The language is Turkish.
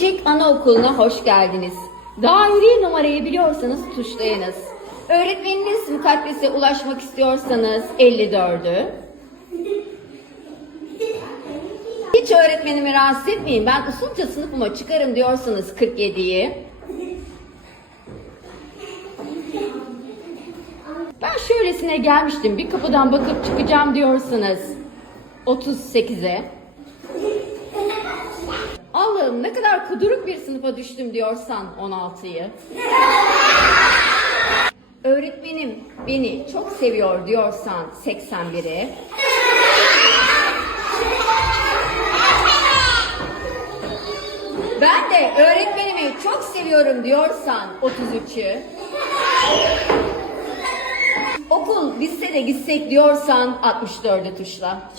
Biricik Anaokulu'na hoş geldiniz. Daire numarayı biliyorsanız tuşlayınız. Öğretmeniniz Mukaddes'e ulaşmak istiyorsanız 54'ü. Hiç öğretmenimi rahatsız etmeyin, ben usulca sınıfıma çıkarım diyorsanız 47'yi. Ben şöylesine gelmiştim, bir kapıdan bakıp çıkacağım diyorsanız 38'e. Allah'ım ne kadar kuduruk bir sınıfa düştüm diyorsan 16'yı. Öğretmenim beni çok seviyor diyorsan 81'i. Ben de öğretmenimi çok seviyorum diyorsan 33'ü. Okul bitse de gitsek diyorsan 64'ü tuşla.